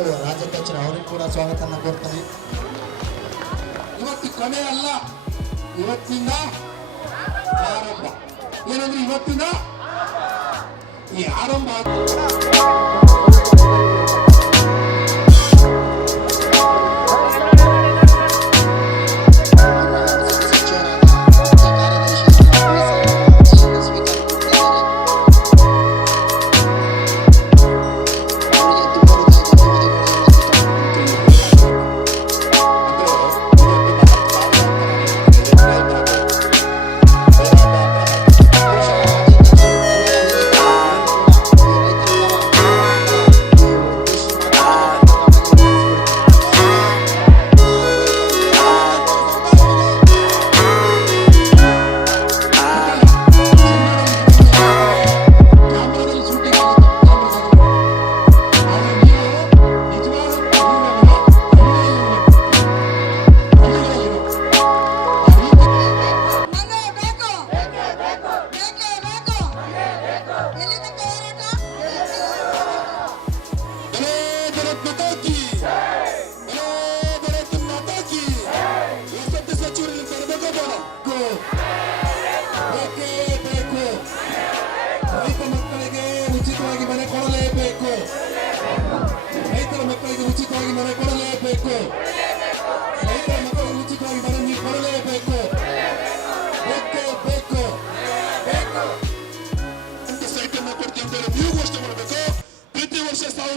ದಯವಿಟ್ಟು ರಾಜ್ಯಾಧ್ಯಕ್ಷರು ಅವ್ರಿಗೆ ಕೂಡ ಸ್ವಾಗತನ ಕೊಡ್ತೀನಿ ಇವತ್ತು ಕೊನೆ ಅಲ್ಲ, ಇವತ್ತಿಂದ ಆರಂಭ ಏನಂದ್ರೆ ಇವತ್ತಿಂದ ಈ ಆರಂಭ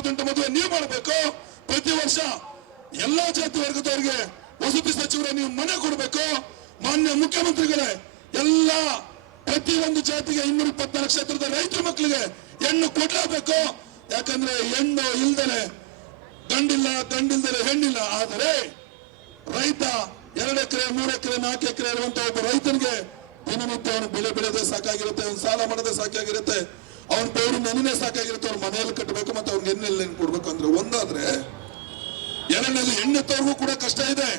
ಸಾವಿರದ ಮದುವೆ ನೀವು ಮಾಡಬೇಕು. ಪ್ರತಿ ವರ್ಷ ಎಲ್ಲಾ ಜಾತಿ ವರ್ಗದವರಿಗೆ ವಸತಿ ಸಚಿವರ ನೀವು ಮನೆ ಕೊಡಬೇಕು. ಮಾನ್ಯ ಮುಖ್ಯಮಂತ್ರಿಗಳೇ, ಎಲ್ಲ ಪ್ರತಿಯೊಂದು ಜಾತಿಗೆ ಇನ್ನೂರ ಇಪ್ಪತ್ನಾಲ್ಕು ಕ್ಷೇತ್ರದ ರೈತರ ಮಕ್ಕಳಿಗೆ ಹೆಣ್ಣು ಕೊಡಲೇಬೇಕು. ಯಾಕಂದ್ರೆ ಹೆಣ್ಣು ಇಲ್ದರೆ ಗಂಡಿಲ್ಲ ಗಂಡಿಲ್ದರೆ ಹೆಣ್ಣಿಲ್ಲ. ಆದರೆ ರೈತ ಎರಡು ಎಕರೆ, ಮೂರು ಎಕರೆ, ನಾಲ್ಕು ಎಕರೆ ಇರುವಂತಹ ಒಬ್ಬ ರೈತನಿಗೆ ದಿನನಿತ್ಯ ಅವನು ಬೆಳೆ ಬೆಳೆದೇ ಸಾಕಾಗಿರುತ್ತೆ ಅವನು ಸಾಲ ಮಾಡದೆ ಸಾಕಾಗಿರುತ್ತೆ. ಅವನ ಪೇರು ನನಗೆ ಸಾಕಾಗಿರುತ್ತೆ, ಅವ್ರ ಮನೆಯಲ್ಲಿ ಕಟ್ಟಬೇಕು ಮತ್ತೆ ಅವ್ನಿಗೆ ಎಣ್ಣೆಲ್ಲಿ ಕೊಡ್ಬೇಕು ಅಂದ್ರೆ ಒಂದಾದ್ರೆ, ಎರಡನೇದು ಹೆಣ್ಣೆತ್ತವ್ರಿಗೂ ಕೂಡ ಕಷ್ಟ ಇದೆ.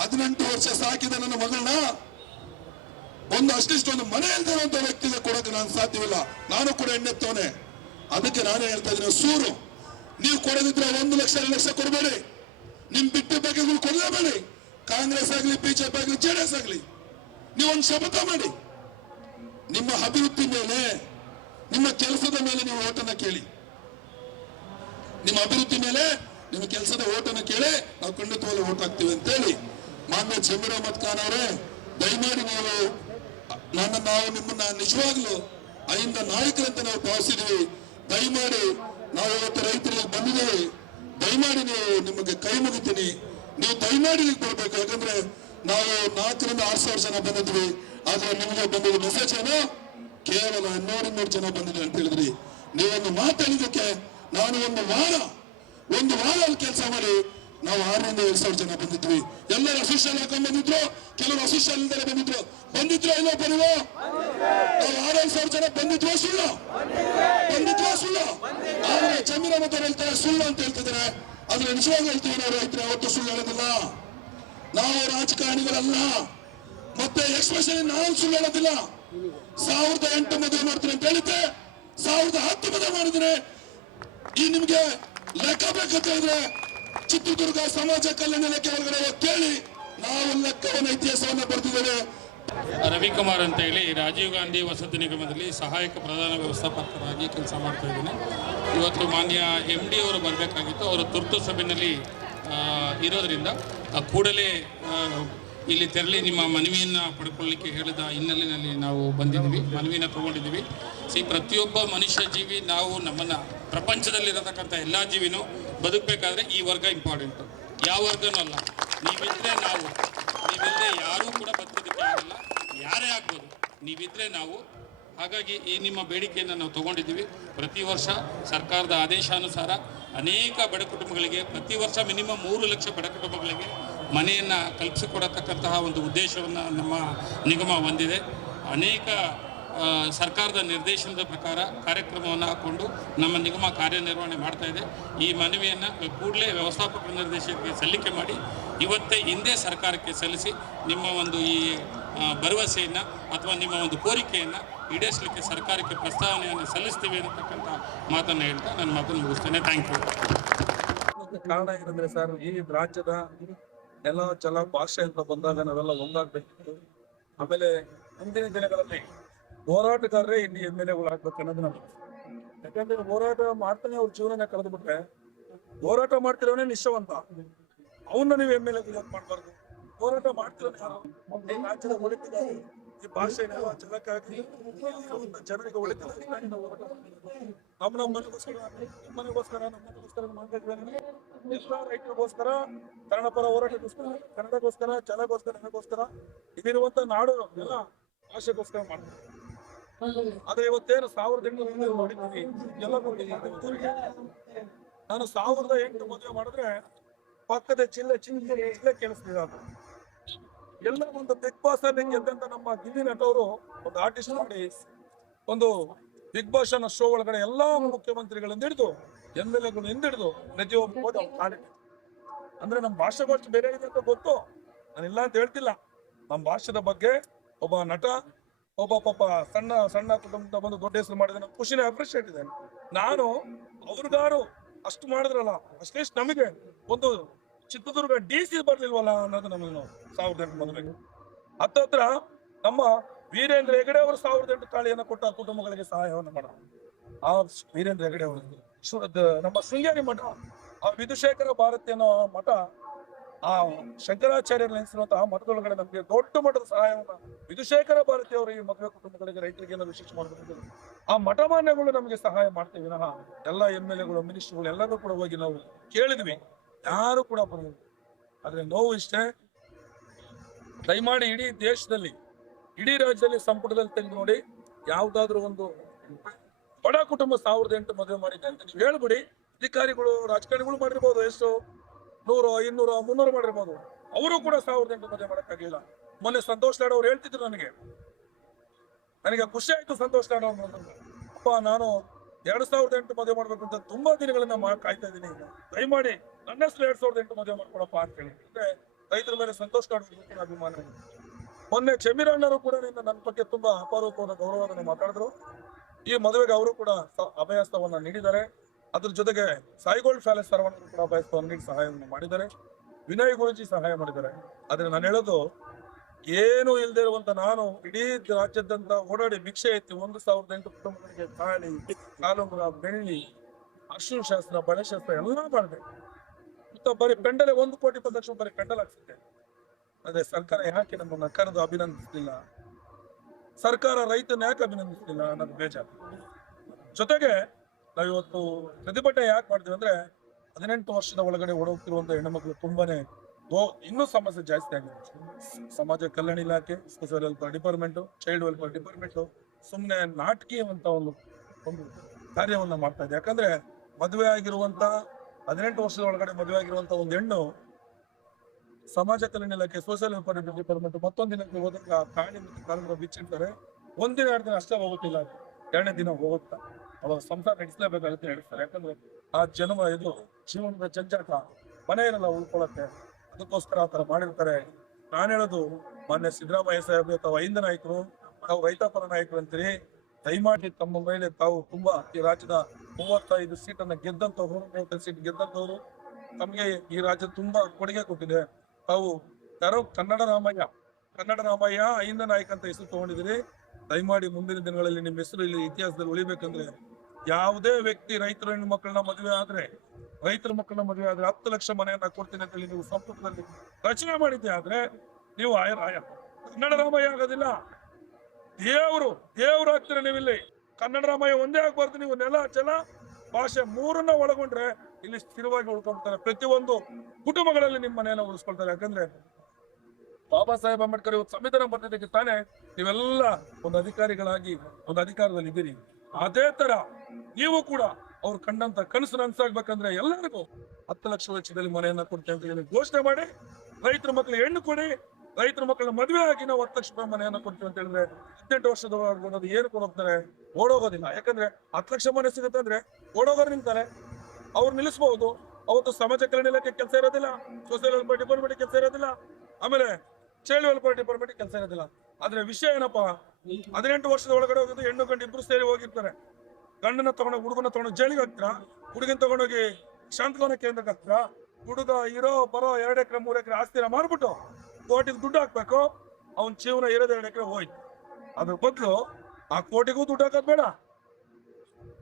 ಹದಿನೆಂಟು ವರ್ಷ ಸಾಕಿದ ನನ್ನ ಮಗಳನ್ನ ಒಂದು ಅಷ್ಟಿಷ್ಟೊಂದು ಮನೆ ಇಲ್ದಿರುವಂತ ವ್ಯಕ್ತಿಗೆ ಕೊಡಕ್ಕೆ ನಾನು ಸಾಧ್ಯವಿಲ್ಲ. ನಾನು ಕೂಡ ಹೆಣ್ಣೆತ್ತವನೆ ಅದಕ್ಕೆ ನಾನೇ ಹೇಳ್ತಾ ಇದ್ದೀನಿ, ಸೂರು, ನೀವು ಕೊಡದಿದ್ರೆ ಒಂದು ಲಕ್ಷ, ಎರಡು ಲಕ್ಷ ಕೊಡಬೇಡಿ. ನಿಮ್ ಬಿಟ್ಟು ಬಗೆಗಳು ಕೊಡಲೇಬೇಡಿ. ಕಾಂಗ್ರೆಸ್ ಆಗ್ಲಿ, ಬಿಜೆಪಿ ಆಗ್ಲಿ ಜೆಡಿಎಸ್ ಆಗ್ಲಿ, ನೀವೊಂದು ಶಪಥ ಮಾಡಿ. ನಿಮ್ಮ ಅಭಿವೃದ್ಧಿ ಮೇಲೆ ನಿಮ್ಮ ಕೆಲಸದ ಮೇಲೆ ನೀವು ಓಟನ್ನ ಕೇಳಿ. ನಿಮ್ಮ ಅಭಿವೃದ್ಧಿ ಮೇಲೆ ನಿಮ್ಮ ಕೆಲಸದ ಓಟನ್ನ ಕೇಳಿ, ನಾವು ಖಂಡಿತವಾಗಿ ಓಟ್ ಹಾಕ್ತೀವಿ ಅಂತೇಳಿ. ಮಾನ್ಯ ಜಮೀರ್ ಅಹಮದ್ ಖಾನ್ ಅವರೇ, ದಯಮಾಡಿ ನೀವು, ನನ್ನ ನಾವು ನಿಮ್ಮನ್ನ ನಿಜವಾಗ್ಲು ಅಹಿಂದ ನಾಯಕರಂತ ನಾವು ಭಾವಿಸಿದ್ವಿ. ದಯಮಾಡಿ ನಾವು ಇವತ್ತು ರೈತರಿಗೆ ಬಂದಿದ್ದೇವೆ. ದಯಮಾಡಿ ನೀವು ನಿಮಗೆ ಕೈ ಮುಗಿತೀನಿ. ನೀವು ದಯಮಾಡಿ ಕೊಡ್ಬೇಕು ಯಾಕಂದ್ರೆ ನಾವು ನಾಲ್ಕರಿಂದ ಆರು ಸಾವಿರ ಜನ ಬಂದಿದ್ವಿ ಆದ್ರೆ ನಿಮಗೆ ಬಂದಿದ್ದ ಮೆಸೇಜ್ ಏನು? ಕೇವಲ ಇನ್ನೂರು ಜನ ಬಂದಿದೆ ಅಂತ ಹೇಳಿದ್ರಿ. ನೀವೊಂದು ಮಾತಾಡಿದಕ್ಕೆ ನಾನು ಒಂದು ವಾರ ಒಂದು ವಾರ ಅಲ್ಲಿ ಕೆಲಸ ಮಾಡಿ ನಾವು ಆರರಿಂದ ಏಳು ಸಾವಿರ ಜನ ಬಂದಿದ್ವಿ. ಎಲ್ಲರೂ ಅಫಿಷಿಯಲ್ ಹಾಕೊಂಡ್ ಬಂದಿದ್ರು, ಕೆಲವರು ಅಫಿಷಿಯಲ್ ಇಂದಲೇ ಬಂದಿದ್ರು. ಬಂದಿದ್ರು ಇಲ್ಲ ಬರುವ ನಾವು? ಆರೇಳು ಸಾವಿರ ಜನ ಬಂದಿದ್ವ ಸುಳ್ಳು? ಬಂದಿದ್ವ ಸುಳ್ಳು? ಆದ್ರೆ ಜಮೀನ ಮತ್ತೆ ಹೇಳ್ತಾರೆ ಸುಳ್ಳು ಅಂತ ಹೇಳ್ತಿದ್ದಾರೆ. ಆದ್ರೆ ನಿಜವಾಗಿ ಹೇಳ್ತೀವಿ ನಾವು ರೈತರು ಯಾವತ್ತೂ ಸುಳ್ಳು ಹೇಳೋದಿಲ್ಲ. ನಾವು ರಾಜಕಾರಣಿಗಳಲ್ಲ. ಮತ್ತೆ ಎಕ್ಸ್ಪ್ರೆಷನ್ ನಾನು ಸುಳ್ಳು ಹೇಳೋದಿಲ್ಲ. ಸಾವಿರದ ಎಂಟು ಮದುವೆ ಮಾಡ್ತೀನಿ ಅಂತ ಹೇಳಿದ್ದೆ. ಸಾವಿರದ ಹತ್ತು ಮದುವೆ ಮಾಡಿದ್ರೆ ಈ ನಿಮ್ಗೆ ಲೆಕ್ಕ ಬೇಕಂತ ಹೇಳಿದ್ರೆ ಚಿತ್ರದುರ್ಗ ಸಮಾಜ ಕಲ್ಯಾಣ ಇಲಾಖೆ ಒಳಗಡೆ ಕೇಳಿ. ನಾವು ಲೆಕ್ಕವನ್ನ ಇತಿಹಾಸವನ್ನ ಬರ್ತಿದ್ದೇವೆ ರವಿಕುಮಾರ್ ಅಂತ ಹೇಳಿ ರಾಜೀವ್ ಗಾಂಧಿ ವಸತಿ ನಿಗಮದಲ್ಲಿ ಸಹಾಯಕ ಪ್ರಧಾನ ವ್ಯವಸ್ಥಾಪಕರಾಗಿ ಕೆಲಸ ಮಾಡ್ತಾ ಇದ್ದೀನಿ. ಇವತ್ತು ಮಾನ್ಯ ಎಂ ಡಿ ಅವರು ಬರಬೇಕಾಗಿತ್ತು. ಅವರು ತುರ್ತು ಸಭೆಯಲ್ಲಿ ಇರೋದ್ರಿಂದ ಕೂಡಲೇ ಇಲ್ಲಿ ತೆರಳಿ ನಿಮ್ಮ ಮನವಿಯನ್ನು ಪಡ್ಕೊಳ್ಳಿಕ್ಕೆ ಹೇಳಿದ ಹಿನ್ನೆಲೆಯಲ್ಲಿ ನಾವು ಬಂದಿದ್ದೀವಿ ಮನವಿನ ತಗೊಂಡಿದ್ದೀವಿ. ಸಿ, ಪ್ರತಿಯೊಬ್ಬ ಮನುಷ್ಯ ಜೀವಿ, ನಾವು ನಮ್ಮನ್ನು ಪ್ರಪಂಚದಲ್ಲಿರತಕ್ಕಂಥ ಎಲ್ಲ ಜೀವಿನೂ ಬದುಕಬೇಕಾದ್ರೆ ಈ ವರ್ಗ ಇಂಪಾರ್ಟೆಂಟು ಯಾವ ವರ್ಗನೂ ಅಲ್ಲ. ನೀವಿದ್ರೆ ನಾವು. ನೀವಿಲ್ಲದೆ ಯಾರೂ ಕೂಡ ಬದುಕೋದಕ್ಕೆ ಆಗಲ್ಲ. ಯಾರೇ ಆಗ್ಬೋದು, ನೀವಿದ್ರೆ ನಾವು. ಹಾಗಾಗಿ ಈ ನಿಮ್ಮ ಬೇಡಿಕೆಯನ್ನು ನಾವು ತಗೊಂಡಿದ್ದೀವಿ. ಪ್ರತಿ ವರ್ಷ ಸರ್ಕಾರದ ಆದೇಶಾನುಸಾರ ಅನೇಕ ಬಡ ಕುಟುಂಬಗಳಿಗೆ ಪ್ರತಿ ವರ್ಷ ಮಿನಿಮಮ್ ಮೂರು ಲಕ್ಷ ಬಡ ಕುಟುಂಬಗಳಿಗೆ ಮನೆಯನ್ನು ಕಲ್ಪಿಸಿಕೊಡತಕ್ಕಂತಹ ಒಂದು ಉದ್ದೇಶವನ್ನು ನಮ್ಮ ನಿಗಮ ಹೊಂದಿದೆ. ಅನೇಕ ಸರ್ಕಾರದ ನಿರ್ದೇಶನದ ಪ್ರಕಾರ ಕಾರ್ಯಕ್ರಮವನ್ನು ಹಾಕ್ಕೊಂಡು ನಮ್ಮ ನಿಗಮ ಕಾರ್ಯನಿರ್ವಹಣೆ ಮಾಡ್ತಾ ಇದೆ. ಈ ಮನವಿಯನ್ನು ಕೂಡಲೇ ವ್ಯವಸ್ಥಾಪಕ ನಿರ್ದೇಶಕರಿಗೆ ಸಲ್ಲಿಕೆ ಮಾಡಿ, ಇವತ್ತೇ ಹಿಂದೆ ಸರ್ಕಾರಕ್ಕೆ ಸಲ್ಲಿಸಿ ನಿಮ್ಮ ಒಂದು ಈ ಭರವಸೆಯನ್ನು ಅಥವಾ ನಿಮ್ಮ ಒಂದು ಕೋರಿಕೆಯನ್ನು ಈಡೇರಿಸಲಿಕ್ಕೆ ಸರ್ಕಾರಕ್ಕೆ ಪ್ರಸ್ತಾವನೆಯನ್ನು ಸಲ್ಲಿಸ್ತೀವಿ ಅನ್ನತಕ್ಕಂಥ ಮಾತನ್ನು ಹೇಳ್ತಾ ನನ್ನ ಮಾತನ್ನು ಮುಗಿಸ್ತೇನೆ. ಥ್ಯಾಂಕ್ ಯು ಕಾರಣ ಏನಂದ್ರೆ ಸರ್, ಈ ರಾಜ್ಯದ ನೆಲ ಚೆನ್ನಾಗಿ ಭಾಷೆ ಅಂತ ಬಂದಾಗ ನಾವೆಲ್ಲ ಒಂದಾಗ್ಬೇಕಿತ್ತು. ಆಮೇಲೆ ಮುಂದಿನ ದಿನಗಳಲ್ಲಿ ಹೋರಾಟಗಾರರೇ ಇಲ್ಲಿ ಎಂ ಎಲ್ ಎಗಳು ಆಗ್ಬೇಕು ಅನ್ನೋದು ನಮ್ಮ ಯಾಕಂದ್ರೆ ಹೋರಾಟ ಮಾಡ್ತಾನೆ ಅವ್ರ ಜೀವನ ಕಳೆದು ಬಿಟ್ರೆ ಹೋರಾಟ ಮಾಡ್ತಿರೋನೇ ನಿಶ್ಚವಂತ ಅವನ್ನ ನೀವು ಎಂ ಎಲ್ ಎ ಮಾಡ್ಬಾರ್ದು? ಹೋರಾಟ ಮಾಡ್ತಿರೋ ರಾಜ್ಯದ ಒಳಿತಿಗಾಗಿ ಈ ಭಾಷೆ ನೆಲ ಜಲಕ್ಕಾಗಿ ಇಲ್ಲಿರುವಂತ ಜನರಿಗೆ ಮಾಡ್ತಿರೋದು. ನಮ್ಮ ನಮ್ಮ ಮನೆಗೋಸ್ಕರ ನಮ್ಮ ಮನೆಗೋಸ್ಕರ ನಮ್ಮ ಮನೆಗೋಸ್ಕರ ಮಾಡ್ತಿದ್ದೇವೆ ಎಲ್ಲ ರೈತರಿಗೋಸ್ಕರ ಕನ್ನಡ ಪರ ಹೋರಾಟಕ್ಕೋಸ್ಕರ ಕನ್ನಡಗೋಸ್ಕರ ಜಲಗೋಸ್ಕರ ನನಗೋಸ್ಕರ ಇದಿರುವಂತ ನಾಡು ಎಲ್ಲ ಭಾಷೆಗೋಸ್ಕರ ಮಾಡ್ತಾರೆ. ಆದ್ರೆ ಇವತ್ತೇನು ಸಾವಿರದ ಎಂಟು ನೋಡಿದ್ವಿ ಎಲ್ಲ ನೋಡಿದ್ದೀವಿ ನಾನು ಸಾವಿರದ ಎಂಟು ಮದುವೆ ಮಾಡಿದ್ರೆ ಪಕ್ಕದ ಜಿಲ್ಲೆ ಚಿನ್ನ ಜಿಲ್ಲೆ ಕೇಳಿಸ್ತಿದೆ ಅದು. ಎಲ್ಲ ಒಂದು ಬಿಗ್ ಬಾಸ್ ಗೆದ್ದಂತ ನಮ್ಮ ಗಿಲ್ಲಿ ನಟವರು ಒಂದು ಆರ್ಟಿಸ್ಟ್ ಮಾಡಿ ಒಂದು ಬಿಗ್ ಬಾಸ್ ಅನ್ನೋ ಶೋ ಒಳಗಡೆ ಎಲ್ಲಾ ಮುಖ್ಯಮಂತ್ರಿಗಳಿಂದ ಹಿಡಿದು ಎಂ ಎಲ್ ಎಗಳು ಹಿಂದಿಡಿದು ಪ್ರತಿಯೊಬ್ಬ. ಅಂದ್ರೆ ನಮ್ಮ ಭಾಷೆ ಭಾಷೆ ಬೇರೆ ಇದೆ ಅಂತ ಗೊತ್ತು. ನಾನು ಇಲ್ಲ ಅಂತ ಹೇಳ್ತಿಲ್ಲ. ನಮ್ಮ ಭಾಷೆದ ಬಗ್ಗೆ ಒಬ್ಬ ನಟ, ಒಬ್ಬ ಪಾಪ ಸಣ್ಣ ಸಣ್ಣ ಕುಟುಂಬದ ಬಂದು ದೊಡ್ಡ ಹೆಸರು ಮಾಡಿದ ನಾನು ಖುಷಿನ ಅಪ್ರಿಷಿಯೇಟ್ ಇದೆ. ನಾನು ಅವ್ರಿಗಾರು ಅಷ್ಟು ಮಾಡಿದ್ರಲ್ಲ ಅಟ್ಲೀಸ್ಟ್ ನಮಗೆ ಒಂದು ಚಿತ್ರದುರ್ಗ ಡಿ ಸಿ ಬರ್ಲಿಲ್ವಲ್ಲ ಅನ್ನೋದು ನಮಗೆ ನಾವು ಸಾವಿರದ ಎಂಟು ಮೊದಲಿಗೆ ಹತ್ತತ್ರ ನಮ್ಮ ವೀರೇಂದ್ರ ಹೆಗಡೆ ಅವರು ಸಾವಿರದ ಎಂಟು ತಾಳಿಯನ್ನು ಕೊಟ್ಟ ಕುಟುಂಬಗಳಿಗೆ ಸಹಾಯವನ್ನು ಮಾಡ. ಆ ವೀರೇಂದ್ರ ಹೆಗಡೆ ಅವರು. ನಮ್ಮ ಶೃಂಗೇರಿ ಮಠ, ಆ ವಿಧುಶೇಖರ ಭಾರತಿ ಅನ್ನೋ ಮಠ, ಆ ಶಂಕರಾಚಾರ್ಯರು ನೆನೆಸಿರುವಂತಹ ಮಠದೊಳಗಡೆ ನಮಗೆ ದೊಡ್ಡ ಮಠದ ಸಹಾಯವನ್ನು ವಿಧುಶೇಖರ ಭಾರತಿ ಅವರು ಈ ಮದುವೆ ಕುಟುಂಬಗಳಿಗೆ ರೈತರಿಗೆ ವಿಶೇಷ ಮಾಡಬೇಕು ಆ ಮಠಮಾನ್ಯಗಳು ನಮಗೆ ಸಹಾಯ ಮಾಡ್ತೇವೆ. ವಿನಃ ಎಲ್ಲ ಎಂ ಎಲ್ ಎಗಳು, ಮಿನಿಸ್ಟರ್ಗಳು ಎಲ್ಲರೂ ಕೂಡ ಹೋಗಿ ನಾವು ಕೇಳಿದ್ವಿ. ಯಾರು ಕೂಡ ಬರಲಿಲ್ಲ ಆದರೆ ನೋವು ಇಷ್ಟೇ. ದಯಮಾಡಿ ಇಡೀ ದೇಶದಲ್ಲಿ, ಇಡೀ ರಾಜ್ಯದಲ್ಲಿ ಸಂಪುಟದಲ್ಲಿ ತೆಗೆದು ನೋಡಿ, ಯಾವುದಾದ್ರೂ ಒಂದು ಬಡ ಕುಟುಂಬ ಸಾವಿರದ ಎಂಟು ಮದುವೆ ಮಾಡಿದೆ ಅಂತ ನೀವು ಹೇಳ್ಬಿಡಿ. ಅಧಿಕಾರಿಗಳು, ರಾಜಕಾರಣಿಗಳು ಮಾಡಿರ್ಬೋದು, ಎಷ್ಟು ನೂರು, ಇನ್ನೂರು, ಮುನ್ನೂರು ಮಾಡಿರ್ಬೋದು. ಅವರು ಕೂಡ ಸಾವಿರದ ಎಂಟು ಮದುವೆ ಮಾಡಕ್ಕಾಗಿಲ್ಲ ಮೊನ್ನೆ ಸಂತೋಷ್ ಲಾಡ್ ಅವ್ರು ಹೇಳ್ತಿದ್ರು ನನಗೆ. ನನಗೆ ಖುಷಿ ಆಯ್ತು ಸಂತೋಷ್ ಲಾಡ್ ಅವ್ರು. ಅಪ್ಪ, ನಾನು ಎರಡ್ ಸಾವಿರದ ಎಂಟು ಮದುವೆ ಮಾಡ್ಬೇಕು ಅಂತ ತುಂಬಾ ದಿನಗಳನ್ನ ಮಾ ಕಾಯ್ತಾ ಇದ್ದೀನಿ. ದಯಮಾಡಿ ನನ್ನಷ್ಟು ಎರಡ್ ಸಾವಿರದ ಎಂಟು ಮದುವೆ ಮಾಡ್ಕೊಡಪ್ಪ ಅಂತ ಹೇಳಿ. ಅಂದ್ರೆ ರೈತರ ಮೇಲೆ ಸಂತೋಷ ಕೂಡ ಅಭಿಮಾನ ಮೊನ್ನೆ ಚಮೀರಣ್ಣರು ಕೂಡ ನಿನ್ನ ನನ್ನ ಬಗ್ಗೆ ತುಂಬಾ ಅಪರೂಪವಾದ ಗೌರವವನ್ನು ಮಾತಾಡಿದ್ರು. ಈ ಮದುವೆಗೆ ಅವರು ಕೂಡ ಅಭಯಸ್ತವನ್ನ ನೀಡಿದ್ದಾರೆ. ಅದ್ರ ಜೊತೆಗೆ ಸಾಯಿಗೋಲ್ಡ್ ಪ್ಯಾಲೇಸ್ ಸರ್ವಣ್ಣರು ಕೂಡ ಅಭಯಸ್ತವನ್ನು ನೀಡಿ ಸಹಾಯವನ್ನು ಮಾಡಿದ್ದಾರೆ. ವಿನಯ್ ಗುರುಜಿ ಸಹಾಯ ಮಾಡಿದ್ದಾರೆ. ಆದ್ರೆ ನಾನು ಹೇಳೋದು ಏನು ಇಲ್ಲದೆ ಇರುವಂತ ನಾನು ಇಡೀ ರಾಜ್ಯದಂತ ಓಡಾಡಿ ಭಿಕ್ಷೆ ಐತಿ ಒಂದು ಸಾವಿರದ ಎಂಟು ಕುಟುಂಬಗಳಿಗೆ ತಾಳಿ ಕಾಲುಂಗುರ, ಬೆಳ್ಳಿ, ಅಶ್ವಿನ ಶಾಸ್ತ್ರ ಬಳೆ ಶಾಸ್ತ್ರ ಎಲ್ಲ ಮಾಡಿದೆ. ಮತ್ತು ಬರೀ ಪೆಂಡಲೆ ಒಂದು ಕೋಟಿ ಇಪ್ಪತ್ತು ಲಕ್ಷ ಬರೀ ಪೆಂಡಲ್ ಹಾಕ್ಸಿದ್ದೆ. ಅದೇ ಸರ್ಕಾರ ಯಾಕೆ ನಮ್ಮನ್ನ ಕರೆದು ಅಭಿನಂದಿಸಲಿಲ್ಲ? ಸರ್ಕಾರ ರೈತನ ಯಾಕೆ ಅಭಿನಂದಿಸಲಿಲ್ಲ ಅನ್ನೋದು ಬೇಜಾರು. ಜೊತೆಗೆ ನಾವು ಇವತ್ತು ಪ್ರತಿಭಟನೆ ಯಾಕೆ ಮಾಡ್ತೀವಿ ಅಂದ್ರೆ ಹದಿನೆಂಟು ವರ್ಷದ ಒಳಗಡೆ ಓಡೋಗ್ತಿರುವಂತ ಹೆಣ್ಣುಮಕ್ಳು ತುಂಬಾನೇ ದೋ- ಇನ್ನೂ ಸಮಸ್ಯೆ ಜಾಸ್ತಿ ಆಗಿದೆ. ಸಮಾಜ ಕಲ್ಯಾಣ ಇಲಾಖೆ social welfare department child welfare department ಸುಮ್ಮನೆ ನಾಟಕೀಯವಂತ ಒಂದು ಒಂದು ಕಾರ್ಯವನ್ನ ಮಾಡ್ತಾ ಇದೆ. ಯಾಕಂದ್ರೆ ಮದುವೆ ಆಗಿರುವಂತ ಹದಿನೆಂಟು ವರ್ಷದ ಒಳಗಡೆ ಮದುವೆ ಆಗಿರುವಂತ ಒಂದು ಹೆಣ್ಣು ಸಮಾಜ ಕಲ್ಯಾಣ ಇಲಾಖೆ ಸೋಷಿಯಲ್ ವೆಲ್ಫೇರ್ ಡಿಪಾರ್ಟ್ಮೆಂಟ್ ಮತ್ತೊಂದು ದಿನಕ್ಕೆ ಹೋದಾಗ ಕಾಣಿ ಮತ್ತು ಕಾರ್ಯಕ್ರಮ ಬಿಚ್ಚಿಡ್ತಾರೆ. ಒಂದಿನ, ಎರಡು ದಿನ ಅಷ್ಟೇ ಹೋಗುತ್ತಿಲ್ಲ. ಎರಡನೇ ದಿನ ಹೋಗುತ್ತಾ ಅವಾಗ ಸಂಸಾರ ನಡೆಸಲೇಬೇಕಾಗುತ್ತೆ ನಡೆಸ್ತಾರೆ ಯಾಕಂದ್ರೆ ಆ ಜನ್ಮ ಇದು ಜೀವನದ ಜಂಜಾಟ. ಮನೆ ಇರಲ್ಲ ಉಳ್ಕೊಳಕ್ಕೆ ಅದಕ್ಕೋಸ್ಕರ ಆ ತರ ಮಾಡಿರ್ತಾರೆ. ನಾನು ಹೇಳೋದು ಮೊನ್ನೆ ಸಿದ್ದರಾಮಯ್ಯ ಸಾಹೇಬ್ ತಾವು ಐಂದ ನಾಯಕರು, ತಾವು ರೈತಾಪರ ನಾಯಕರು ಅಂತೀರಿ. ದಯಮಾಡಿ ತಮ್ಮ ಮೇಲೆ ತಾವು ತುಂಬಾ ಈ ರಾಜ್ಯದ ಮೂವತ್ತೈದು ಸೀಟನ್ನ ಗೆದ್ದಂತವ್ರು, ಮೂವತ್ತೈದು ಸೀಟ್ ಗೆದ್ದಂತವ್ರು ತಮಗೆ ಈ ರಾಜ್ಯ ತುಂಬಾ ಕೊಡುಗೆ ಕೊಟ್ಟಿದೆ. ತಾವು ಯಾರೋ ಕನ್ನಡ ರಾಮಯ್ಯ ಕನ್ನಡ ರಾಮಯ್ಯ ಐಂದ ನಾಯಕ ಅಂತ ಹೆಸರು ತಗೊಂಡಿದ್ದೀರಿ. ದಯಮಾಡಿ ಮುಂದಿನ ದಿನಗಳಲ್ಲಿ ನಿಮ್ಮ ಹೆಸರು ಇಲ್ಲಿ ಇತಿಹಾಸದಲ್ಲಿ ಉಳಿಬೇಕಂದ್ರೆ ಯಾವುದೇ ವ್ಯಕ್ತಿ, ರೈತರ, ಹೆಣ್ಣು ಮಕ್ಕಳನ್ನ ಮದುವೆ ಆದ್ರೆ ರೈತರ ಮಕ್ಕಳ ಮದುವೆ ಆದ್ರೆ ಹತ್ತು ಲಕ್ಷ ಮನೆಯನ್ನ ಕೊಡ್ತೀನಿ ಅಂತ ಹೇಳಿ ನೀವು ಸಂಪುಟದಲ್ಲಿ ರಚನೆ ಮಾಡಿದ್ದೆ ಆದ್ರೆ ನೀವು ಆಯ ಆಯ. ಕನ್ನಡ ರಾಮಯ್ಯ ಆಗೋದಿಲ್ಲ. ದೇವರು ದೇವರು ಆಗ್ತೀರ ನೀವಿಲ್ಲಿ. ಕನ್ನಡ ರಾಮಯ್ಯ ಒಂದೇ ಆಗ್ಬಾರ್ದು, ನೀವು ನೆಲ ಜಲ ಭಾಷೆ ಮೂರನ್ನ ಒಳಗೊಂಡ್ರೆ ಇಲ್ಲಿ ಸ್ಥಿರವಾಗಿ ಉಳ್ಕೊಳ್ತಾರೆ ಪ್ರತಿಯೊಂದು ಕುಟುಂಬಗಳಲ್ಲಿ ನಿಮ್ಮ ಮನೆಯನ್ನ ಉಳಿಸ್ಕೊಳ್ತಾರೆ. ಯಾಕಂದ್ರೆ ಬಾಬಾ ಸಾಹೇಬ್ ಅಂಬೇಡ್ಕರ್ ಇವತ್ತು ಸಂವಿಧಾನ ಬರ್ತದಕ್ಕೆ ತಾನೇ ನೀವೆಲ್ಲ ಒಂದು ಅಧಿಕಾರಿಗಳಾಗಿ ಒಂದು ಅಧಿಕಾರದಲ್ಲಿ ಇದ್ದೀರಿ ಅದೇ ತರ ನೀವು ಕೂಡ ಅವ್ರು ಕಂಡಂತ ಕನಸು ನನ್ಸಾಗ್ಬೇಕಂದ್ರೆ ಎಲ್ಲರಿಗೂ ಹತ್ತು ಲಕ್ಷ ವೆಚ್ಚದಲ್ಲಿ ಮನೆಯನ್ನ ಕೊಡ್ತೇವೆ ಅಂತ ಹೇಳಿ ಘೋಷಣೆ ಮಾಡಿ, ರೈತರ ಮಕ್ಕಳ ಹೆಣ್ಣು ಕೊಡಿ, ರೈತರ ಮಕ್ಕಳ ಮದುವೆ ಆಗಿ ನಾವು ಹತ್ತು ಲಕ್ಷ ರೂಪಾಯಿ ಮನೆಯನ್ನ ಕೊಡ್ತೀವಿ ಅಂತ ಹೇಳಿದ್ರೆ ಹದಿನೆಂಟು ವರ್ಷದವರೆಗೂ ಅನ್ನೋದು ಏನು ಹೋಗ್ತಾರೆ, ಓಡೋಗೋದಿಲ್ಲ. ಯಾಕಂದ್ರೆ ಹತ್ತು ಲಕ್ಷ ಮನೆ ಸಿಗುತ್ತೆ ಅಂದ್ರೆ ಓಡೋಗೋರು ನಿಂತಾರೆ ಅವ್ರು ನಿಲ್ಲಿಸಬಹುದು ಅವತ್ತು ಸಮಾಜ ಕಲ್ಯಾಣ ಇಲಾಖೆ ಕೆಲಸ ಇರೋದಿಲ್ಲ ಸೋಷಿಯಲ್ ವೆಲ್ಫೇರ್ ಡಿಪಾರ್ಟ್ಮೆಂಟ್ ಕೆಲಸ ಇರೋದಿಲ್ಲ, ಆಮೇಲೆ ಚೈಲ್ಡ್ ವೆಲ್ಫೇರ್ ಡಿಪಾರ್ಟ್ಮೆಂಟ್ ಕೆಲಸ ಇರೋದಿಲ್ಲ. ಆದ್ರೆ ವಿಷಯ ಏನಪ್ಪಾ, ಹದಿನೆಂಟು ವರ್ಷದ ಒಳಗಡೆ ಹೋಗಿದ್ದು ಹೆಣ್ಣು ಗಂಡು ಇಬ್ರು ಸೇರಿ ಹೋಗಿರ್ತಾರೆ. ಗಂಡನ ತಗೊಂಡೋಗಿ, ಹುಡುಗನ ತಗೊಂಡೋಗಿ ಜೈಲಿಗೆ ಹಾಕ್ತೀರಾ ಹುಡುಗನ ತಗೊಂಡೋಗಿ ಶಾಂತಗೌನ ಕೇಂದ್ರಕ್ಕೆ ಹಾಕ್ತೀರಾ? ಹುಡುಗ ಇರೋ, ಬರೋ ಎರಡು ಎಕರೆ, ಮೂರು ಎಕರೆ ಆಸ್ತಿನ ಮಾರ್ಬಿಟ್ಟು ಕೋಟಿಗೆ ದುಡ್ಡು ಹಾಕ್ಬೇಕು. ಅವನ ಜೀವನ ಇರೋದು ಎರಡು ಎಕರೆ ಹೋಯ್ತು. ಅದ್ರ ಬದಲು ಆ ಕೋಟಿಗೂ ದುಡ್ಡು ಹಾಕೋದ್ ಬೇಡ.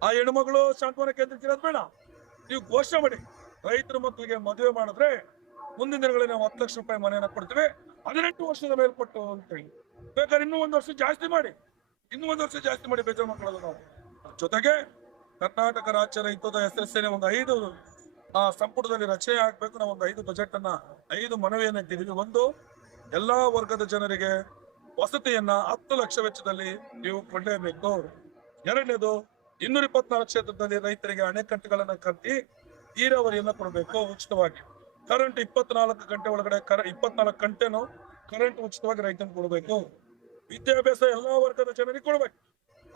ಆ ಹೆಣ್ಮಗಳು ಶಾಂತವನ ಕೇಂದ್ರಕ್ಕೆ ಇರೋದು ಬೇಡ. ನೀವು ಘೋಷಣೆ ಮಾಡಿ. ರೈತರ ಮಕ್ಕಳಿಗೆ ಮದುವೆ ಮಾಡಿದ್ರೆ ಮುಂದಿನ ದಿನಗಳಲ್ಲಿ ನಾವು ಹತ್ತು ಲಕ್ಷ ರೂಪಾಯಿ ಮನೆಯನ್ನು ಕೊಡ್ತೀವಿ. ಹದಿನೆಂಟು ವರ್ಷದ ಮೇಲ್ಪಟ್ಟು ಅಂತೇಳಿ. ಬೇಕಾದ್ರೆ ಇನ್ನೂ ಒಂದು ವರ್ಷ ಜಾಸ್ತಿ ಮಾಡಿ. ಇನ್ನೂ ಒಂದು ವರ್ಷ ಜಾಸ್ತಿ ಮಾಡಿ ಬೇಜಾರು ಮಾಡ್ಕೊಳ್ಳೋದು ನಾವು. ಜೊತೆಗೆ ಕರ್ನಾಟಕ ರಾಜ್ಯ ರೈತದ ಎಸ್ಎಸ್ಎನ ಒಂದು ಐದು, ಆ ಸಂಪುಟದಲ್ಲಿ ರಚನೆ ಆಗಬೇಕು ನಾವು ಒಂದು ಐದು ಬಜೆಟ್ ಅನ್ನ, ಐದು ಮನವಿಯನ್ನು ಇಟ್ಟಿದ್ದೀವಿ. ಒಂದು, ಎಲ್ಲಾ ವರ್ಗದ ಜನರಿಗೆ ವಸತಿಯನ್ನ ಹತ್ತು ಲಕ್ಷ ವೆಚ್ಚದಲ್ಲಿ ನೀವು ಕೊಂಡೊಯ್ಯಬೇಕು. ಎರಡನೇದು, ಇನ್ನೂರ ಇಪ್ಪತ್ನಾಲ್ಕು ಕ್ಷೇತ್ರದಲ್ಲಿ ರೈತರಿಗೆ ಅಣೆಕಟ್ಟುಗಳನ್ನ ಕಟ್ಟಿ ನೀರಾವರಿಯನ್ನ ಕೊಡಬೇಕು ಉಚಿತವಾಗಿ. ಕರೆಂಟ್ ಇಪ್ಪತ್ನಾಲ್ಕು ಗಂಟೆ ಒಳಗಡೆ, ಕರ, ಇಪ್ಪತ್ನಾಲ್ಕು ಗಂಟೆನೂ ಕರೆಂಟ್ ಉಚಿತವಾಗಿ ರೈತನಿಗೆ ಕೊಡಬೇಕು. ವಿದ್ಯಾಭ್ಯಾಸ ಎಲ್ಲಾ ವರ್ಗದ ಜನರಿಗೆ ಕೊಡ್ಬೇಕು.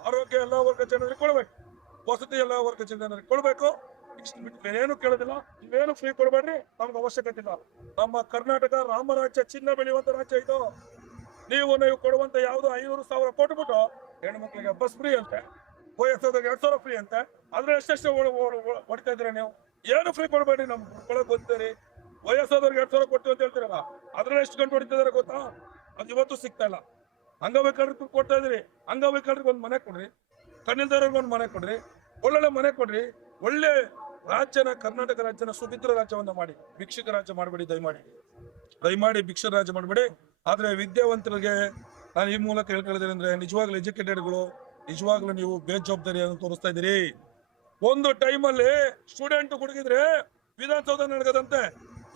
ಆರೋಗ್ಯ ಎಲ್ಲ ವರ್ಗ ಜನರಿಗೆ ಕೊಡಬೇಕು. ವಸತಿ ಎಲ್ಲ ವರ್ಗ ಜನರಿಗೆ ಕೊಡಬೇಕು. ಇಷ್ಟು ಬಿಟ್ಟು ಕೇಳೋದಿಲ್ಲ. ನೀವೇನು ಫ್ರೀ ಕೊಡಬೇಡ್ರಿ. ನಮ್ಗೆ ಅವಶ್ಯಕತೆ ಇಲ್ಲ. ನಮ್ಮ ಕರ್ನಾಟಕ ರಾಮರಾಜ್ಯ ಚಿನ್ನ ಬೆಳೆಯುವಂತ ರಾಜ್ಯ ಇದು. ನೀವು ನೀವು ಕೊಡುವಂತ ಯಾವ್ದು ಐನೂರು ಸಾವಿರ ಕೊಟ್ಬಿಟ್ಟು ಹೆಣ್ಣು ಬಸ್ ಫ್ರೀ ಅಂತೆ. ವಯಸ್ಸಾದಾಗ ಎರಡ್ ಸಾವಿರ ಫ್ರೀ ಅಂತೆ. ಆದ್ರೆ ಎಷ್ಟೆಷ್ಟು ಹೊಡಿತಾ ಇದ್ರಿ ನೀವು? ಏನು ಫ್ರೀ ಕೊಡಬೇಡಿ ನಮ್ ಕೊಡಕ್ ಗೊತ್ತೀರಿ. ವಯಸ್ಸಾದವ್ರಿಗೆ ಎರಡ್ ಸಾವಿರ ಕೊಡ್ತೀವಿ ಅಂತ ಹೇಳ್ತೀರಲ್ಲ, ಅದ್ರಲ್ಲಿ ಎಷ್ಟು ಗಂಟೆ ಹೊಡಿತಿದ್ದಾರೆ ಗೊತ್ತಾ? ಅದು ಇವತ್ತು ಸಿಗ್ತಾ ಇಲ್ಲ. ಅಂಗವೈಕಲ್ಯರಿಗೆ ಕೊಡ್ತಾ ಇದ್ರಿ ಅಂಗವೈಕಲ್ಯರಿಗೆ ಒಂದು ಮನೆ ಕೊಡ್ರಿ. ಕಣ್ಣಿಲ್ದವ್ರಿಗೆ ಒಂದು ಮನೆ ಕೊಡ್ರಿ. ಒಳ್ಳೊಳ್ಳೆ ಮನೆ ಕೊಡ್ರಿ. ಒಳ್ಳೆ ರಾಜ್ಯನ, ಕರ್ನಾಟಕ ರಾಜ್ಯನ ಸುಭಿದ್ರ ರಾಜ್ಯವನ್ನ ಮಾಡಿ, ಭಿಕ್ಷುಕ ರಾಜ್ಯ ಮಾಡಬೇಡಿ, ದಯಮಾಡಿ. ದಯಮಾಡಿ ಭಿಕ್ಷ ರಾಜ್ಯ ಮಾಡಬೇಡಿ. ಆದ್ರೆ ವಿದ್ಯಾವಂತರಿಗೆ ನಾನು ಈ ಮೂಲಕ ಹೇಳ್ಕೊಳ್ಳೋದೇನೆ ಅಂದ್ರೆ ನಿಜವಾಗ್ಲೂ ಎಜುಕೇಟೆಡ್ಗಳು, ನಿಜವಾಗ್ಲೂ ನೀವು ಬೇಜವಾಬ್ದಾರಿಯನ್ನು ತೋರಿಸ್ತಾ ಇದ್ದೀರಿ. ಒಂದು ಟೈಮಲ್ಲಿ ಸ್ಟೂಡೆಂಟ್ ಹುಡುಗಿದ್ರೆ ವಿಧಾನಸೌಧ ನಡ್ಗದಂತೆ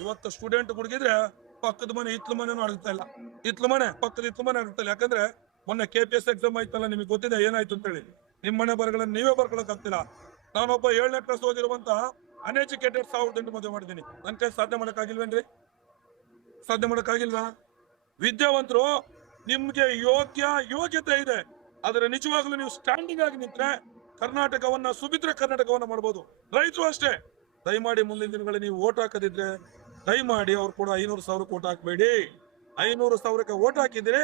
ಇವತ್ತು ಸ್ಟೂಡೆಂಟ್ ಹುಡುಗಿದ್ರೆ ಪಕ್ಕದ ಮನೆ ಇತ್ಲ ಮನೆನೂ ಅಡಗ್ತಾ ಇಲ್ಲ. ಇತ್ಲ ಮನೆ, ಪಕ್ಕದ ಇತ್ಲ ಮನೆ ಅಡಗ್ತಾ ಇಲ್ಲ ಯಾಕಂದ್ರೆ ಮೊನ್ನೆ ಕೆ ಪಿ ಎಸ್ ಎಕ್ಸಾಮ್ ಆಯ್ತಲ್ಲ, ನಿಮಗೆ ಗೊತ್ತಿದೆ, ಏನಾಯ್ತು ಅಂತ ಹೇಳಿ ನಿಮ್ಮ ಮನೆ ಬರಗಳನ್ನ ನೀವೇ ಬರ್ಕೊಳಕ್ ಆಗ್ತಿಲ್ಲ. ನಾನೊಬ್ಬ ಏಳನೇ ಕ್ಲಾಸ್ ಓದಿರುವಂತ ಅನ್ಎಜುಕೇಟೆಡ್ ಸಾವಿರದ ಎಂಟು ಮದುವೆ ಮಾಡಿದ್ದೀನಿ. ನನ್ನ ಕೈ ಸಾಧನೆ ಮಾಡಕ್ಕಾಗಿಲ್ವೇನ್ರಿ? ಸಾಧ್ಯ ವಿದ್ಯಾವಂತರು, ನಿಮ್ಗೆ ಯೋಗ್ಯ ಯೋಗ್ಯತೆ ಇದೆ. ಆದ್ರೆ ನಿಜವಾಗ್ಲೂ ನೀವು ಸ್ಟ್ಯಾಂಡಿಂಗ್ ಆಗಿ ನಿಂತ್ರೆ ಕರ್ನಾಟಕವನ್ನ ಸುಭಿತ್ರ ಕರ್ನಾಟಕವನ್ನ ಮಾಡ್ಬೋದು. ರೈತರು ಅಷ್ಟೇ. ದಯಮಾಡಿ ಮುಂದಿನ ದಿನಗಳಲ್ಲಿ ನೀವು ಓಟ್ ಹಾಕದಿದ್ರೆ ದಯಮಾಡಿ ಅವ್ರು ಕೂಡ ಐನೂರು ಸಾವಿರಕ್ಕೆ ಓಟ್ ಹಾಕಬೇಡಿ. ಐನೂರು ಸಾವಿರಕ್ಕೆ ಓಟ್ ಹಾಕಿದ್ರೆ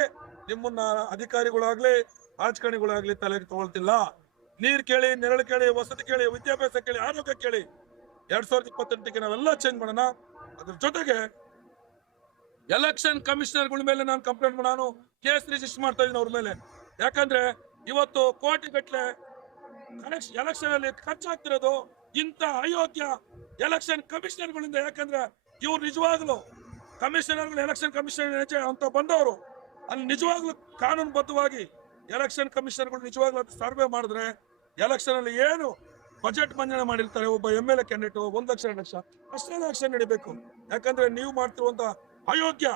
ನಿಮ್ಮನ್ನ ಅಧಿಕಾರಿಗಳಾಗ್ಲಿ, ರಾಜಕಾರಣಿಗಳಾಗ್ಲಿ ತಲೆಗೆ ತಗೊಳ್ತಿಲ್ಲ. ನೀರ್ ಕೇಳಿ, ನೆರಳು ಕೇಳಿ, ವಸತಿ ಕೇಳಿ, ವಿದ್ಯಾಭ್ಯಾಸ ಕೇಳಿ, ಆರೋಗ್ಯ ಕೇಳಿ. ಎರಡ್ ಸಾವಿರದ ಇಪ್ಪತ್ತೆಂಟಕ್ಕೆ ನಾವೆಲ್ಲ ಚೇಂಜ್ ಮಾಡೋಣ. ಅದ್ರ ಜೊತೆಗೆ ಎಲೆಕ್ಷನ್ ಕಮಿಷನರ್ಗಳ ಮೇಲೆ ನಾನು ಕಂಪ್ಲೇಂಟ್ ನಾನು ಕೇಸ್ ರಿಜಿಸ್ಟರ್ ಮಾಡ್ತಾ ಇದ್ದೀನಿ ಅವ್ರ ಮೇಲೆ. ಯಾಕಂದ್ರೆ ಇವತ್ತು ಕೋಟಿ ಗಟ್ಟಲೆ ಎಲೆಕ್ಷನ್ ಅಲ್ಲಿ ಖರ್ಚಾಗ್ತಿರೋದು ಇಂಥ ಅಯೋಗ್ಯ ಎಲೆಕ್ಷನ್ ಕಮಿಷನರ್ಗಳಿಂದ ಯಾಕಂದ್ರೆ ಇವ್ರು ನಿಜವಾಗ್ಲು ಕಮಿಷನರ್ಗಳು ಎಲೆಕ್ಷನ್ ಕಮಿಷನರ್ ಅಂತ ಬಂದವರು, ಅಲ್ಲಿ ನಿಜವಾಗ್ಲೂ ಕಾನೂನುಬದ್ಧವಾಗಿ ಎಲೆಕ್ಷನ್ ಕಮಿಷನರ್ಗಳು ನಿಜವಾಗ್ಲೂ ಅದು ಸರ್ವೆ ಮಾಡಿದ್ರೆ ಎಲೆಕ್ಷನ್ ಅಲ್ಲಿ ಏನು ಬಜೆಟ್ ಮಂಡನೆ ಮಾಡಿರ್ತಾರೆ, ಒಬ್ಬ ಎಂ ಎಲ್ ಎ ಕ್ಯಾಂಡಿಡೇಟ್ ಒಂದ್ ಲಕ್ಷ, ಎರಡು ಲಕ್ಷ ಅಷ್ಟೇ ಆಕ್ಷನ್ ನಡಿಬೇಕು. ಯಾಕಂದ್ರೆ ನೀವು ಮಾಡ್ತಿರುವಂತ ಅಯೋಗ್ಯ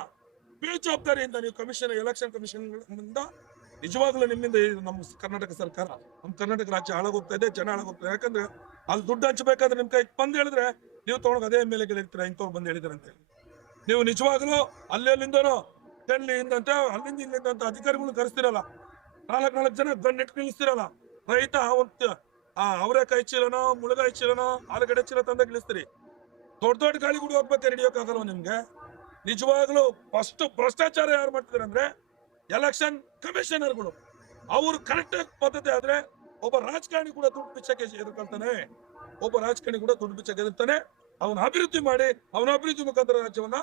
ಬೇಜವಾಬ್ದಾರಿಯಿಂದ ನೀವು ಕಮಿಷನ್ ಎಲೆಕ್ಷನ್ ಕಮಿಷನ್ ನಿಜವಾಗ್ಲೂ ನಿಮ್ಮಿಂದ ನಮ್ಮ ಕರ್ನಾಟಕ ಸರ್ಕಾರ, ನಮ್ಮ ಕರ್ನಾಟಕ ರಾಜ್ಯ ಹಾಳಾಗೋಗ್ತಾ ಇದೆ, ಜನ ಹಾಳಾಗೋಗ್ತಾ ಇದೆ. ಯಾಕಂದ್ರೆ ಅಲ್ಲಿ ದುಡ್ಡು ಹಂಚಬೇಕಾದ್ರೆ ನಿಮ್ ಕೈ ಬಂದ್ ಹೇಳಿದ್ರೆ ನೀವು ತಗೊಂಡು ಅದೇ ಎಂ ಎಲ್ ಬಂದು ಹೇಳಿದಾರೆ ಅಂತ ನೀವು ನಿಜವಾಗ್ಲೂ ಅಲ್ಲೆಲ್ಲಿಂದನೋ ಇಂದಂತೆ ಅಲ್ಲಿಂದ ಇಲ್ಲಿಂದ ಅಂತ ಅಧಿಕಾರಿಗಳು ಕರೆಸ್ತಿರಲ್ಲ. ನಾಲ್ಕು ನಾಲ್ಕು ಜನ ಗಣ್ಣಿಟ್ಟು ನಿಲ್ಲಿಸ್ತಿರಲ್ಲ ರೈತ ಒಂದು ಆ ಅವರೆಕಾಯಿ ಚೀಲನೋ, ಮುಳುಗಾಯಿ ಚೀಲನೋ, ಆಲೂಗಡ್ಡೆ ಚೀಲ ತಂದ ಇಳಿಸ್ತೀರಿ. ದೊಡ್ಡ ದೊಡ್ಡ ಗಾಳಿಗಳು ಹೋಗ್ಬೇಕು ಹಿಡಿಯೋಕ್ಕಾಗಲ್ಲ ನಿಮ್ಗೆ? ನಿಜವಾಗ್ಲೂ ಫಸ್ಟ್ ಭ್ರಷ್ಟಾಚಾರ ಯಾರು ಮಾಡ್ತಿದಾರೆ ಅಂದ್ರೆ ಎಲೆಕ್ಷನ್ ಕಮಿಷನರ್ಗಳು ಅವ್ರು ಕರೆಕ್ಟ್ ಪದ್ಧತಿ ಆದ್ರೆ, ಒಬ್ಬ ರಾಜಕಾರಣಿ ಕೂಡ ದುಡ್ಡು ಪಿಚ್ಚಕ್ಕೆ ಎದುರ್ಕೊಳ್ತಾನೆ. ಒಬ್ಬ ರಾಜಕಾರಣಿ ಕೂಡ ದುಡ್ಡು ಬಿಚ್ಚಕ್ಕೆ ಎದುರ್ತಾನೆ ಅವನ ಅಭಿವೃದ್ಧಿ ಮಾಡಿ, ಅವನ ಅಭಿವೃದ್ಧಿ ಮುಖಾಂತರ ರಾಜ್ಯವನ್ನ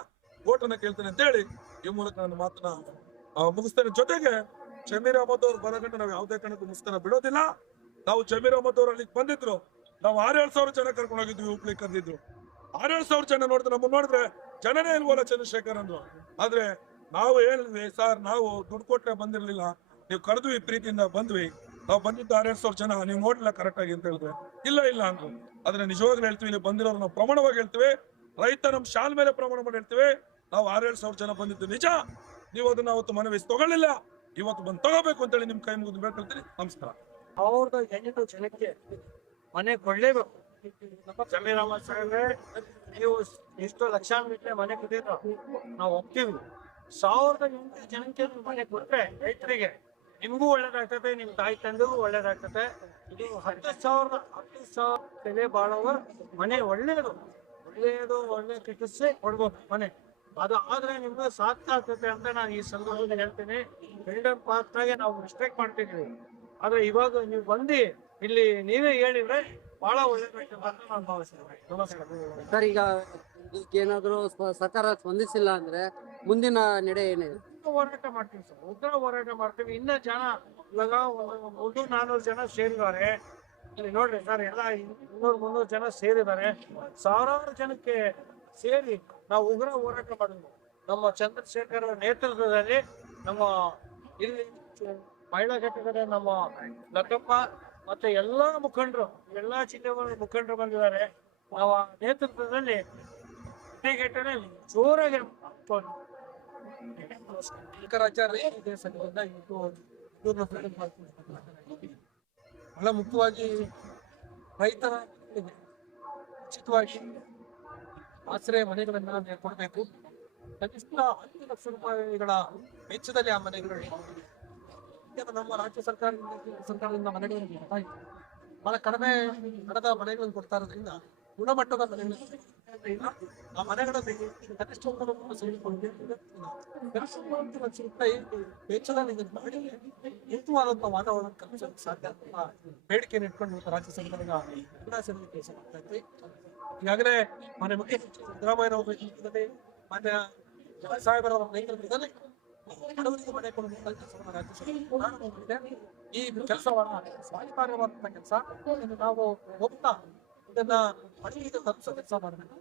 ಓಟನ್ನ ಕೇಳ್ತಾನೆ ಅಂತ ಹೇಳಿ ಈ ಮೂಲಕ ನನ್ನ ಮಾತನ್ನ ಮುಗಿಸ್ತೇನೆ. ಜೊತೆಗೆ ಶಮೀರ್ ಅಹಮದ್ ಅವ್ರು ನಾವು ಯಾವುದೇ ಕಾರಣಕ್ಕೂ ಮುಸ್ತನ ಬಿಡೋದಿಲ್ಲ. ನಾವು ಶಮೀರ್ ಅಹಮದ್ ಅವ್ರು ಅಲ್ಲಿಗೆ ಬಂದಿದ್ರು. ನಾವು ಆರೇಳು ಸಾವಿರ ಜನ ಕರ್ಕೊಂಡು ಹೋಗಿದ್ವಿ ಉಪ್ಲಿ ಕರೆದಿದ್ರು ಆರೇಳು ಸಾವಿರ ಜನ ನೋಡಿದ್ರೆ ನಮ್ಮನ್ನ ನೋಡಿದ್ರೆ ಜನನೇ ಇಲ್ವಲ್ಲ ಚಂದ್ರಶೇಖರ್ ಅಂದ್ರು. ಆದ್ರೆ ನಾವು ಹೇಳಿದ್ವಿ ಸರ್ ನಾವು ದುಡ್ಡು ಕೊಟ್ಟರೆ ಬಂದಿರಲಿಲ್ಲ. ನೀವು ಕರೆದ್ವಿ ಪ್ರೀತಿಯಿಂದ ಬಂದ್ವಿ. ನಾವು ಬಂದಿದ್ದು ಆರೇಳು ಸಾವಿರ ಜನ ನೀವು ನೋಡ್ಲಿಲ್ಲ ಕರೆಕ್ಟ್ ಆಗಿ ಅಂತ ಹೇಳಿದ್ರೆ. ಇಲ್ಲ ಇಲ್ಲ ಅಂದ್ರು. ಆದ್ರೆ ನಿಜವಾಗ್ಲೂ ಹೇಳ್ತೀವಿ ಇಲ್ಲಿ ಬಂದಿರೋರು ನಾವು ಪ್ರಮಾಣವಾಗಿ ಹೇಳ್ತೀವಿ. ರೈತ ನಮ್ಮ ಶಾಲ್ ಮೇಲೆ ಪ್ರಮಾಣ ಮಾಡಿ ಹೇಳ್ತೀವಿ. ನಾವು ಆರೇಳು ಸಾವಿರ ಜನ ಬಂದಿದ್ದು ನಿಜ. ನೀವು ಅದನ್ನ ಅವತ್ತು ಮನವಿ ತಗೊಳ್ಳಿಲ್ಲ. ಇವತ್ತು ಬಂದು ತಗೋಬೇಕು ಅಂತೇಳಿ ನಿಮ್ ಕೈ ಮುಗಿದು ಬೇಕಂತೀನಿ ನಮಸ್ಕಾರ. ಅವ್ರದ್ದು ಎಂಟು ಜನಕ್ಕೆ ಮನೆ ಕೊಡ್ಲೇಬೇಕು. ಜಮೀರಾಮ ಸಾಹೇಬ್ರೆ, ನೀವು ಇಷ್ಟು ಲಕ್ಷಾಂತರ ಮನೆ ಕೊಟ್ಟಿದ್ರು. ನಾವು ಒಪ್ತೀವಿ. ಸಾವಿರದ ಎಂಟು ಜನಕ್ಕೆ ಮನೆ ಕೊಟ್ರೆ ರೈತರಿಗೆ ನಿಮಗೂ ಒಳ್ಳೇದಾಗ್ತದೆ, ನಿಮ್ ತಾಯಿ ತಂದೆಗೂ ಒಳ್ಳೇದಾಗ್ತದೆ. ಇದು ಹತ್ತು ಸಾವಿರ ಹತ್ತು ಸಾವಿರ ಬೆಲೆ ಬಾಳುವ ಮನೆ ಒಳ್ಳೆಯದು ಒಳ್ಳೆಯದು ಒಳ್ಳೆ ಚಿಕಿತ್ಸೆ ಕೊಡ್ಬೋದು ಮನೆ. ಅದು ಆದ್ರೆ ನಿಮ್ಗೆ ಸಾಧ್ಯ ಆಗ್ತದೆ ಅಂತ ನಾನು ಈ ಸಂದರ್ಭದಲ್ಲಿ ಹೇಳ್ತೀನಿ. ಬಿಲ್ಡರ್ ಪಾರ್ಕ್ನಾಗೆ ನಾವು ರೆಸ್ಪೆಕ್ಟ್ ಮಾಡ್ತಿದ್ವಿ ಆದ್ರೆ ಇವಾಗ ನೀವು ಬಂದು ಇಲ್ಲಿ ನೀವೇ ಹೇಳಿದ್ರೆ ಬಹಳ ಒಳ್ಳೇದಾಗ್ತದೆ ಅಂತ ನಾನು ಭಾವಿಸ್ತೇನೆ. ನಮಸ್ಕಾರ. ಸರ್, ಈಗ ಇದಕ್ಕೆ ಏನಾದ್ರು ಸ್ಪ- ಸರ್ಕಾರ ಸ್ಪಂದಿಸಿಲ್ಲ ಅಂದ್ರೆ ಮುಂದಿನ ನಡೆ ಏನಿದೆ? ಹೋರಾಟ ಮಾಡ್ತೀವಿ ಸರ್. ಉಗ್ರ ಹೋರಾಟ ಮಾಡ್ತೀವಿ. ಇನ್ನ ಜನ ಇವಾಗ ಒಂದು ನಾನ್ನೂರು ನಾನೂರು ಜನ ಸೇರಿದ್ದಾರೆ. ನೋಡ್ರಿ ಸರ್, ಎಲ್ಲ ಇನ್ನೂರು ಮುನ್ನೂರು ಜನ ಸೇರಿದ್ದಾರೆ. ಸಾವಿರಾರು ಜನಕ್ಕೆ ಸೇರಿ ನಾವು ಉಗ್ರ ಹೋರಾಟ ಮಾಡಿದ್ವಿ. ನಮ್ಮ ಚಂದ್ರಶೇಖರ್ ನೇತೃತ್ವದಲ್ಲಿ ನಮ್ಮ ಇಲ್ಲಿ ಮಹಿಳಾ ಘಟಕದ ನಮ್ಮ ಲಕ್ಕಪ್ಪ ಮತ್ತೆ ಎಲ್ಲಾ ಮುಖಂಡರು, ಎಲ್ಲಾ ಜಿಲ್ಲೆಗಳ ಮುಖಂಡರು ಬಂದಿದ್ದಾರೆ. ನಾವು ನೇತೃತ್ವದಲ್ಲಿ ಜೋರಾಗಿ ಬಹಳ ಮುಖ್ಯವಾಗಿ ರೈತರ ಉಚಿತವಾಗಿ ಆಶ್ರಯ ಮನೆಗಳನ್ನ ಕೊಡಬೇಕು ಕನಿಷ್ಠ ಹತ್ತು ಲಕ್ಷ ರೂಪಾಯಿಗಳ ವೆಚ್ಚದಲ್ಲಿ ಆ ಮನೆಗಳು ನಮ್ಮ ರಾಜ್ಯ ಸರ್ಕಾರದಿಂದ ಸರ್ಕಾರದಿಂದ ಮನೆಗಳನ್ನು ಬಹಳ ಕಡಿಮೆ ಹಣದ ಮನೆಗಳನ್ನು ಕೊಡ್ತಾ ಇರೋದ್ರಿಂದ ಗುಣಮಟ್ಟದ ಮನೆಗಳನ್ನು ಆ ಮನೆಗಳಲ್ಲಿ ಕನಿಷ್ಠ ಒಂದು ಸೇರಿಕೊಂಡು ಮಾಡಿ ಉತ್ತಮವಾದಂತ ವಾತಾವರಣ ಕಲ್ಪಿಸಲು ಸಾಧ್ಯ ಅಂತ ಬೇಡಿಕೆಯನ್ನು ಇಟ್ಕೊಂಡು ರಾಜ್ಯ ಸರ್ಕಾರದ ಕೆಲಸ ಮಾಡ್ತಾ ಇದ್ವಿ ಈಗಾಗಲೇ ಮನೆ ಮುಖ್ಯ ಸಿದ್ದರಾಮಯ್ಯ ಅವರ ನೇತೃತ್ವದಲ್ಲಿ ಮಾನ್ಯ ಸಾಹೇಬರವರ ನೇತೃತ್ವದಲ್ಲಿ. ಈ ಕೆಲಸವನ್ನ ಸ್ವಾಗತಾರ್ಹವಾದಂತ ಕೆಲಸ ನಾವು ಒಪ್ತಾ ಇದನ್ನ ತಲುಪಿಸೋ ಕೆಲಸ ಮಾಡಬೇಕು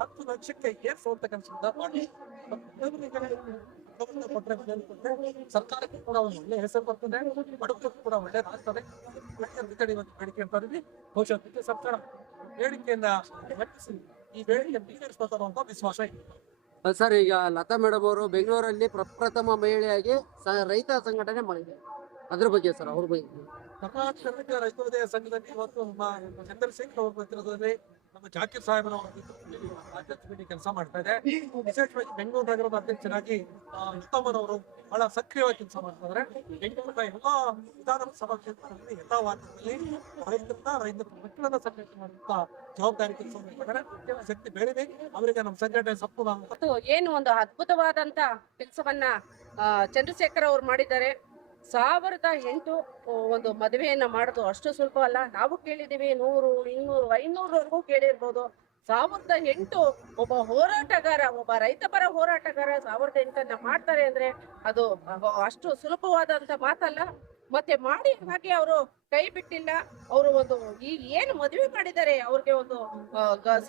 ಹತ್ತು ಲಕ್ಷಕ್ಕೆ ಏರ್ಸುವಂತ ಕೆಲಸದಿಂದ ಮಾಡಿ ಸರ್ಕಾರಕ್ಕೆ ಕೂಡ ಒಂದು ಒಳ್ಳೆ ಹೆಸರು ಬರ್ತದೆ. ಬಡವರಿಗೂ ಕೂಡ ಒಳ್ಳೇದಾಗ್ತದೆ ಬೇಡಿಕೆ ಒಂದು ಬೇಡಿಕೆ ಅಂತ. ಬಹುಶಃ ಸರ್ಕಾರ ಬೇಡಿಕೆಯನ್ನ ಈ ಬೇಡಿಕೆ ಈಡೇರಿಸ್ಬೇಕು ಅಂತ ವಿಶ್ವಾಸ ಇದೆ. ಸರ್, ಈಗ ಲತಾ ಮೇಡಮ್ ಅವರು ಬೆಂಗಳೂರಲ್ಲಿ ಪ್ರಪ್ರಥಮ ಮಹಿಳೆಯಾಗಿ ರೈತ ಸಂಘಟನೆ ಮಾಡಿದ್ದಾರೆ. ಅದ್ರ ಬಗ್ಗೆ ಸರ್, ಅವ್ರ ಬಗ್ಗೆ. ಕರ್ನಾಟಕ ರಾಜ್ಯ ರೈತೋದಯ ಸಂಘದಲ್ಲಿ ಇವತ್ತು ನಮ್ಮ ಚಂದ್ರಶೇಖರ್ ಅವರ ನೇತೃತ್ವದಲ್ಲಿ ನಮ್ಮ ಜಾಕೀರ್ ಸಾಹೇಬರ ಅಧ್ಯಕ್ಷ ಕೆಲಸ ಮಾಡ್ತಾ ಇದೆ. ವಿಶೇಷವಾಗಿ ಬೆಂಗಳೂರು ನಗರದ ಅಧ್ಯಕ್ಷರಾಗಿ ಆ, ಉತ್ತಮರವರು ಬಹಳ ಸಕ್ರಿಯವಾಗಿ ಕೆಲಸ ಮಾಡ್ತಾರೆ ಬೆಂಗಳೂರಿನ ಎಲ್ಲಾ ವಿಧಾನಸಭಾ ಕ್ಷೇತ್ರದಲ್ಲಿ ಎಲ್ಲಾ ವಾರ್ಡ್ಗಳಲ್ಲಿ ರೈತರನ್ನ ರೈತರ ಮಕ್ಕಳನ್ನ ಸಂಘಟನೆ ಮಾಡುವಂತ ಜವಾಬ್ದಾರಿ ಕೆಲಸ ಮಾಡ್ತಾರೆ ಶಕ್ತಿ ಬೇರೆ ಅವರಿಗೆ ನಮ್ಮ ಸಂಘಟನೆ ಸಂಪೂರ್ಣ ಏನು ಒಂದು ಅದ್ಭುತವಾದಂತ ಕೆಲಸವನ್ನ ಚಂದ್ರಶೇಖರ್ ಅವರು ಮಾಡಿದ್ದಾರೆ. ಸಾವಿರದ ಎಂಟು ಒಂದು ಮದುವೆಯನ್ನ ಮಾಡೋದು ಅಷ್ಟು ಸ್ವಲ್ಪ ಅಲ್ಲ. ನಾವು ಕೇಳಿದ್ದೀವಿ ನೂರು, ಇನ್ನೂರು, ಐನೂರವರೆಗೂ ಕೇಳಿರ್ಬೋದು. ಸಾವಿರದ ಎಂಟು, ಒಬ್ಬ ಹೋರಾಟಗಾರ, ಒಬ್ಬ ರೈತಪರ ಹೋರಾಟಗಾರ ಸಾವಿರದ ಎಂಟನ್ನ ಮಾಡ್ತಾರೆ ಅಂದ್ರೆ ಅದು ಅಷ್ಟು ಸುಲಭವಾದಂತ ಮಾತಲ್ಲ. ಮತ್ತೆ ಮಾಡಿ ಹಾಗೆ ಅವರು ಕೈ ಬಿಟ್ಟಿಲ್ಲ. ಅವರು ಒಂದು ಈ ಏನು ಮದುವೆ ಮಾಡಿದ್ದಾರೆ, ಅವ್ರಿಗೆ ಒಂದು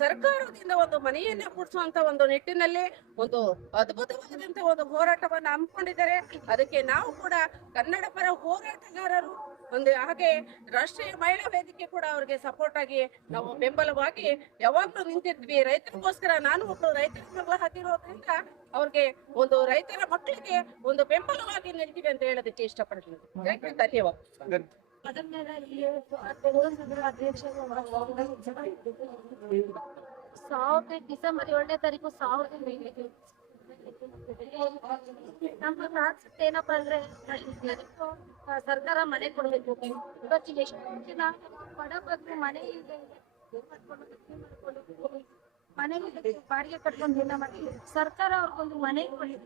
ಸರ್ಕಾರದಿಂದ ಒಂದು ಮನೆಯನ್ನ ಕೊಡಿಸುವಂತ ಒಂದು ನಿಟ್ಟಿನಲ್ಲಿ ಒಂದು ಅದ್ಭುತವಾದಂತ ಒಂದು ಹೋರಾಟವನ್ನು ಹಮ್ಮಿಕೊಂಡಿದ್ದಾರೆ. ಅದಕ್ಕೆ ನಾವು ಕೂಡ ಕನ್ನಡ ಪರ ಹೋರಾಟಗಾರರು ಒಂದು ಹಾಗೆ ರಾಷ್ಟ್ರೀಯ ಮಹಿಳಾ ವೇದಿಕೆ ಕೂಡ ಅವ್ರಿಗೆ ಸಪೋರ್ಟ್ ಆಗಿ ನಾವು ಬೆಂಬಲವಾಗಿ ಯಾವಾಗ್ಲೂ ನಿಂತಿದ್ವಿ. ರೈತರಿಗೋಸ್ಕರ ನಾನು ಒಂದು ರೈತರ ಬೆಂಬಲ ಹಾಕಿರೋದ್ರಿಂದ ಅವ್ರಿಗೆ ಒಂದು ರೈತರ ಮಕ್ಕಳಿಗೆ ಒಂದು ಬೆಂಬಲವಾಗಿ ನಿಲ್ತೀವಿ ಅಂತ ಹೇಳೋದಕ್ಕೆ ಇಷ್ಟಪಡ್ತೀನಿ. ಧನ್ಯವಾದ. ಸಾವಿರದ ಡಿಸೆಂಬರ್ ಏಳನೇ ತಾರೀಕು ಸಾವಿರದ ನಮ್ಮ ಕಾನ್ಸೆಪ್ಟ್ ಏನಪ್ಪಾ ಅಂದ್ರೆ, ಸರ್ಕಾರ ಮನೆ ಕೊಡ್ಬೇಕು. ಇವತ್ತು ಎಷ್ಟು ಜನ ಬಡ ಬಗ್ಗರು ಮನೆ ಇಲ್ಲದೆ ಮನೆ ಬಾಡಿಗೆ ಕಟ್ಕೊಂಡು ಜೀವನ ಮಾಡಿ, ಸರ್ಕಾರ ಅವ್ರಿಗೊಂದು ಮನೆ ಕೊಡಿ.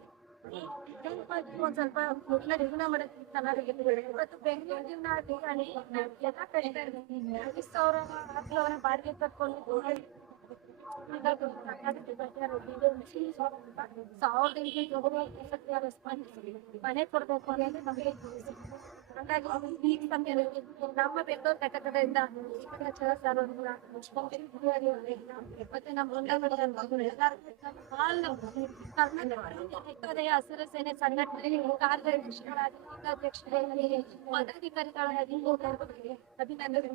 ಒಂದ್ ಸ್ವಲ್ಪ ಮೊದ್ಲ ಜೀವನ ಮಾಡಕ್ಕೆ ಇವತ್ತು ಬೆಂಗಳೂರು ಜೀವನ ಎಲ್ಲ ಕಷ್ಟ ಐದು ಸಾವಿರ, ಹತ್ತು ಸಾವಿರ ಬಾಡಿಗೆ ಕಟ್ಕೊಂಡು ಹಾಗಾಗಿ ಈಗ ಸಮಯ ನಮ್ಮ ಬೆಂಗಳೂರು ಘಟಕದಿಂದ ಸರ್ ಮತ್ತೆ ನಮ್ಮ ವೃಂದಾವನ ಎಲ್ಲರೂ ಕರ್ನಾಟಕ ಹಸಿರು ಸೇನೆ ಸಂಘಟನೆ ಕಾರ್ಯಾಧ್ಯಕ್ಷಗಳಾಗಿ ಅಧ್ಯಕ್ಷರಾಗಿ ಪದಾಧಿಕಾರಿಗಳಾಗಿ ಅಭಿನಂದನೆ